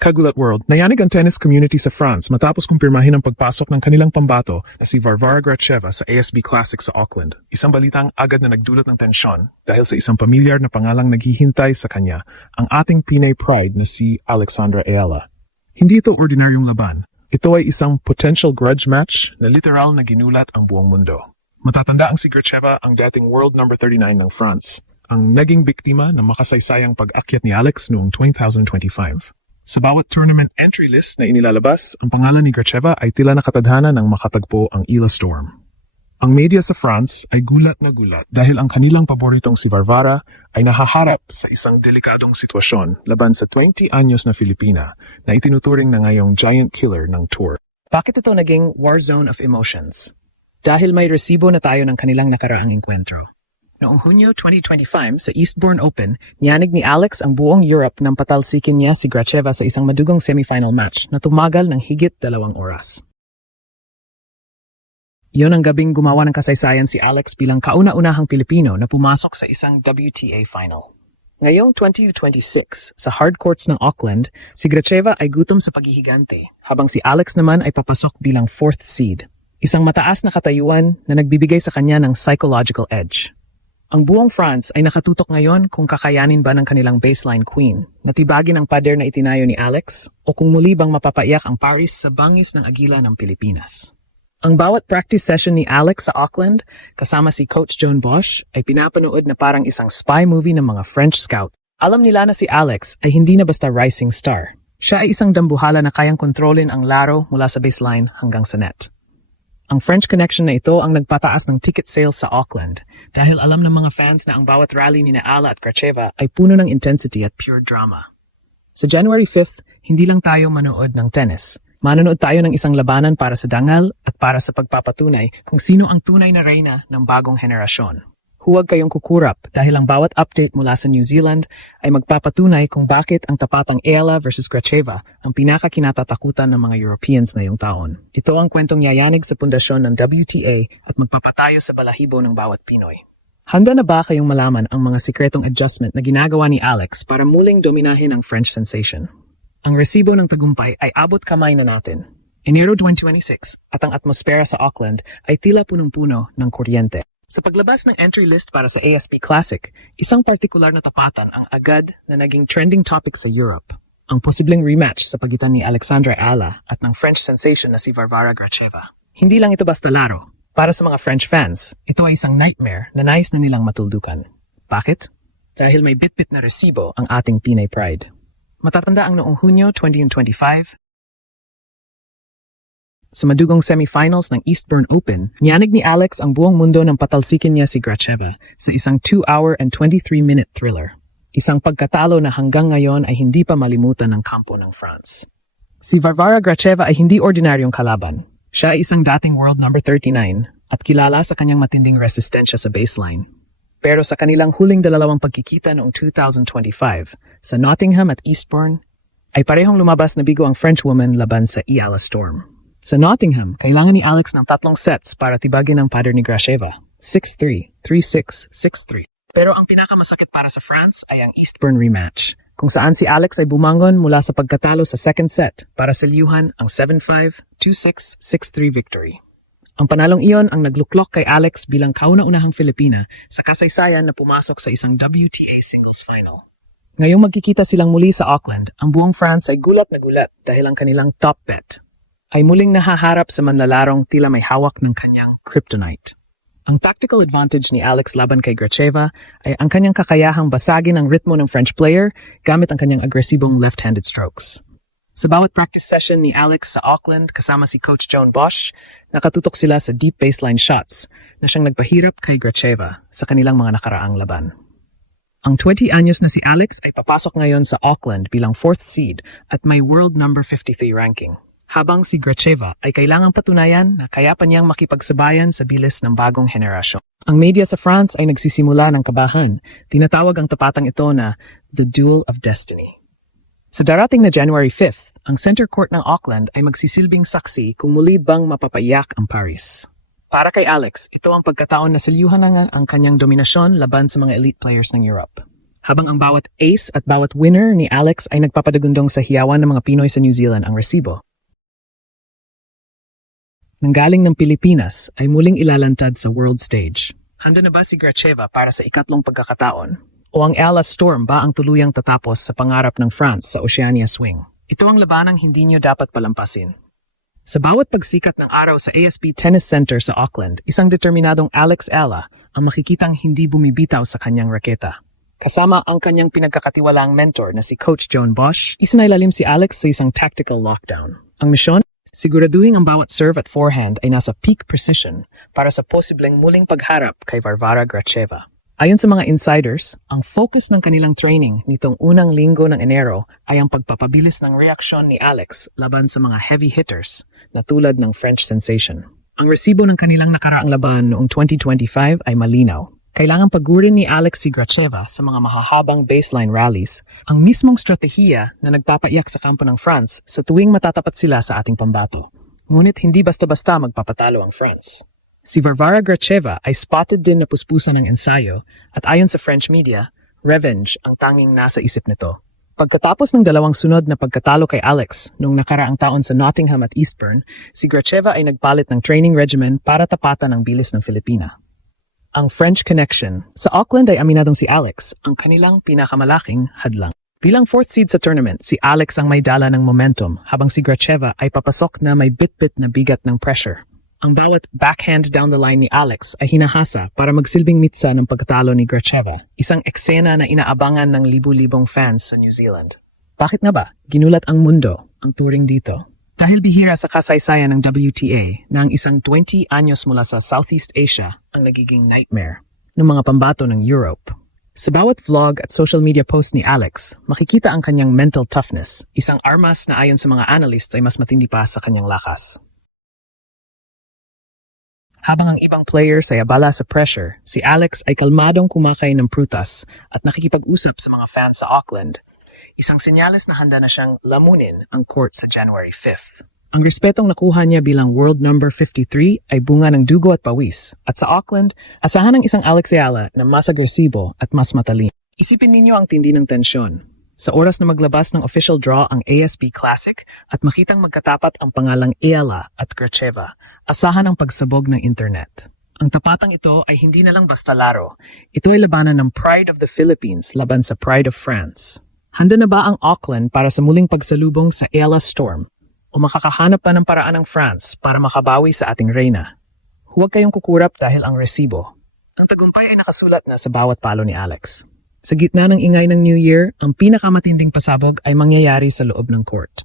Kagulat World, nayanig ang tennis community sa France matapos kumpirmahin ang pagpasok ng kanilang pambato na si Varvara Gracheva sa ASB Classic sa Auckland. Isang balitang agad na nagdulot ng tensyon dahil sa isang pamilyar na pangalang naghihintay sa kanya, ang ating Pinay pride na si Alexandra Ayala. Hindi ito ordinaryong laban. Ito ay isang potential grudge match na literal na ginulat ang buong mundo. Matatanda ang si Gracheva, ang dating world number 39 ng France, ang naging biktima ng makasaysayang pag-akyat ni Alex noong 2025. Sa bawat tournament entry list na inilalabas, ang pangalan ni Gracheva ay tila nakatadhana ng makatagpo ang Ila Storm. Ang media sa France ay gulat na gulat dahil ang kanilang paboritong si Varvara ay nahaharap sa isang delikadong sitwasyon laban sa 20 anyos na Filipina na itinuturing na ngayong giant killer ng tour. Bakit ito naging war zone of emotions? Dahil may resibo na tayo ng kanilang nakaraang enkwentro. Noong Hunyo 2025 sa Eastbourne Open, niyanig ni Alex ang buong Europe nang patalsikin niya si Gracheva sa isang madugong semifinal match na tumagal ng higit 2 oras. Iyon ang gabing gumawa ng kasaysayan si Alex bilang kauna-unahang Pilipino na pumasok sa isang WTA final. Ngayong 2026, sa hard courts ng Auckland, si Gracheva ay gutom sa paghihigante, habang si Alex naman ay papasok bilang 4th seed. Isang mataas na katayuan na nagbibigay sa kanya ng psychological edge. Ang buong France ay nakatutok ngayon kung kakayanin ba ng kanilang baseline queen na tibagin ang pader na itinayo ni Alex o kung muli bang mapapaiyak ang Paris sa bangis ng agila ng Pilipinas. Ang bawat practice session ni Alex sa Auckland kasama si Coach Joan Bosch ay pinapanood na parang isang spy movie ng mga French scout. Alam nila na si Alex ay hindi na basta rising star. Siya ay isang dambuhala na kayang kontrolin ang laro mula sa baseline hanggang sa net. Ang French connection na ito ang nagpataas ng ticket sales sa Auckland dahil alam ng mga fans na ang bawat rally ni Ala at Gracheva ay puno ng intensity at pure drama. Sa January 5th, hindi lang tayo manood ng tennis. Manonood tayo ng isang labanan para sa dangal at para sa pagpapatunay kung sino ang tunay na reyna ng bagong henerasyon. Huwag kayong kukurap dahil ang bawat update mula sa New Zealand ay magpapatunay kung bakit ang tapatang Ayala versus Gracheva ang pinakakinatatakutan ng mga Europeans ngayong taon. Ito ang kwentong yayanig sa pundasyon ng WTA at magpapatayo sa balahibo ng bawat Pinoy. Handa na ba kayong malaman ang mga sikretong adjustment na ginagawa ni Alex para muling dominahin ang French sensation? Ang resibo ng tagumpay ay abot kamay na natin. Enero 2026 at ang atmosfera sa Auckland ay tila punong-puno ng kuryente. Sa paglabas ng entry list para sa ASB Classic, isang partikular na tapatan ang agad na naging trending topic sa Europe. Ang posibleng rematch sa pagitan ni Alexandra Ayala at ng French sensation na si Varvara Gracheva. Hindi lang ito basta laro. Para sa mga French fans, ito ay isang nightmare na nais na nilang matuldukan. Bakit? Dahil may bitbit na resibo ang ating Pinay pride. Matatanda ang noong Hunyo 2025, sa madugong semifinals ng Eastbourne Open, niyanig ni Alex ang buong mundo nang patalsikin niya si Gracheva sa isang 2-hour and 23-minute thriller. Isang pagkatalo na hanggang ngayon ay hindi pa malimutan ng kampo ng France. Si Varvara Gracheva ay hindi ordinaryong kalaban. Siya ay isang dating world number 39 at kilala sa kanyang matinding resistensya sa baseline. Pero sa kanilang huling dalawang pagkikita noong 2025 sa Nottingham at Eastbourne, ay parehong lumabas na bigo ang Frenchwoman laban sa Ila Storm. Sa Nottingham, kailangan ni Alex ng 3 sets para tibagin ang pader ni Gracheva. 6-3, 3-6, 6-3. Pero ang pinakamasakit para sa France ay ang Eastbourne rematch, kung saan si Alex ay bumangon mula sa pagkatalo sa second set para selyuhan ang 7-5, 2-6, 6-3 victory. Ang panalong iyon ang nagluklok kay Alex bilang kauna-unahang Filipina sa kasaysayan na pumasok sa isang WTA singles final. Ngayong magkikita silang muli sa Auckland, ang buong France ay gulat na gulat dahil ang kanilang top bet ay muling nahaharap sa manlalarong tila may hawak ng kanyang kryptonite. Ang tactical advantage ni Alex laban kay Gracheva ay ang kanyang kakayahang basagin ang ritmo ng French player gamit ang kanyang agresibong left-handed strokes. Sa bawat practice session ni Alex sa Auckland kasama si Coach Joan Bosch, nakatutok sila sa deep baseline shots na siyang nagpahirap kay Gracheva sa kanilang mga nakaraang laban. Ang 20 anyos na si Alex ay papasok ngayon sa Auckland bilang 4th seed at may world number 53 ranking. Habang si Gracheva ay kailangang patunayan na kaya pa niyang makipagsabayan sa bilis ng bagong henerasyon. Ang media sa France ay nagsisimula ng kabahan. Tinatawag ang tapatang ito na The Duel of Destiny. Sa darating na January 5th, ang center court ng Auckland ay magsisilbing saksi kung muli bang mapapaiyak ang Paris. Para kay Alex, ito ang pagkataon na selyuhan na ang kanyang dominasyon laban sa mga elite players ng Europe. Habang ang bawat ace at bawat winner ni Alex ay nagpapadagundong sa hiyawan ng mga Pinoy sa New Zealand ang resibo. Nanggaling ng Pilipinas ay muling ilalantad sa world stage. Handa na ba si Gracheva para sa ikatlong pagkakataon? O ang Ella Storm ba ang tuluyang tatapos sa pangarap ng France sa Oceania Swing? Ito ang labanang hindi nyo dapat palampasin. Sa bawat pagsikat ng araw sa ASB Tennis Center sa Auckland, isang determinadong Alex Ella ang makikitang hindi bumibitaw sa kanyang raketa. Kasama ang kanyang pinagkakatiwalaang mentor na si Coach Joan Bosch, isinailalim si Alex sa isang tactical lockdown. Ang misyon, siguraduhin ang bawat serve at forehand ay nasa peak precision para sa posibleng muling pagharap kay Varvara Gracheva. Ayon sa mga insiders, ang focus ng kanilang training nitong unang linggo ng Enero ay ang pagpapabilis ng reaksyon ni Alex laban sa mga heavy hitters na tulad ng French sensation. Ang resibo ng kanilang nakaraang laban noong 2025 ay malinaw. Kailangang pagurin ni Alex si Gracheva sa mga mahahabang baseline rallies, ang mismong stratehiya na nagpapaiyak sa kampo ng France sa tuwing matatapat sila sa ating pambato. Ngunit hindi basta-basta magpapatalo ang France. Si Varvara Gracheva ay spotted din na puspusan ng ensayo at ayon sa French media, revenge ang tanging nasa isip nito. Pagkatapos ng dalawang sunod na pagkatalo kay Alex noong nakaraang taon sa Nottingham at Eastbourne, si Gracheva ay nagpalit ng training regimen para tapatan ang bilis ng Filipina. Ang French connection. Sa Auckland ay aminadong si Alex ang kanilang pinakamalaking hadlang. Bilang fourth seed sa tournament, si Alex ang may dala ng momentum habang si Gracheva ay papasok na may bit-bit na bigat ng pressure. Ang bawat backhand down the line ni Alex ay hinahasa para magsilbing mitsa ng pagkatalo ni Gracheva, isang eksena na inaabangan ng libu-libong fans sa New Zealand. Bakit nga ba? Ginulat ang mundo ang touring dito. Dahil bihira sa kasaysayan ng WTA na ang isang 20 anyos mula sa Southeast Asia ang nagiging nightmare ng mga pambato ng Europe. Sa bawat vlog at social media post ni Alex, makikita ang kanyang mental toughness, isang armas na ayon sa mga analysts ay mas matindi pa sa kanyang lakas. Habang ang ibang players ay abala sa pressure, si Alex ay kalmadong kumakain ng prutas at nakikipag-usap sa mga fans sa Auckland. Isang senyales na handa na siyang lamunin ang court sa January 5th. Ang respetong nakuha niya bilang world number 53 ay bunga ng dugo at pawis. At sa Auckland, asahan ng isang Alex Ayala na mas agresibo at mas matalim. Isipin ninyo ang tindi ng tensyon. Sa oras na maglabas ng official draw ang ASB Classic at makitang magkatapat ang pangalang Ayala at Gracheva, asahan ang pagsabog ng internet. Ang tapatang ito ay hindi na lang basta laro. Ito ay labanan ng Pride of the Philippines laban sa Pride of France. Handa na ba ang Auckland para sa muling pagsalubong sa Ella Storm? O makakahanap pa ng paraan ng France para makabawi sa ating reyna? Huwag kayong kukurap dahil ang resibo. Ang tagumpay ay nakasulat na sa bawat palo ni Alex. Sa gitna ng ingay ng New Year, ang pinakamatinding pasabog ay mangyayari sa loob ng court.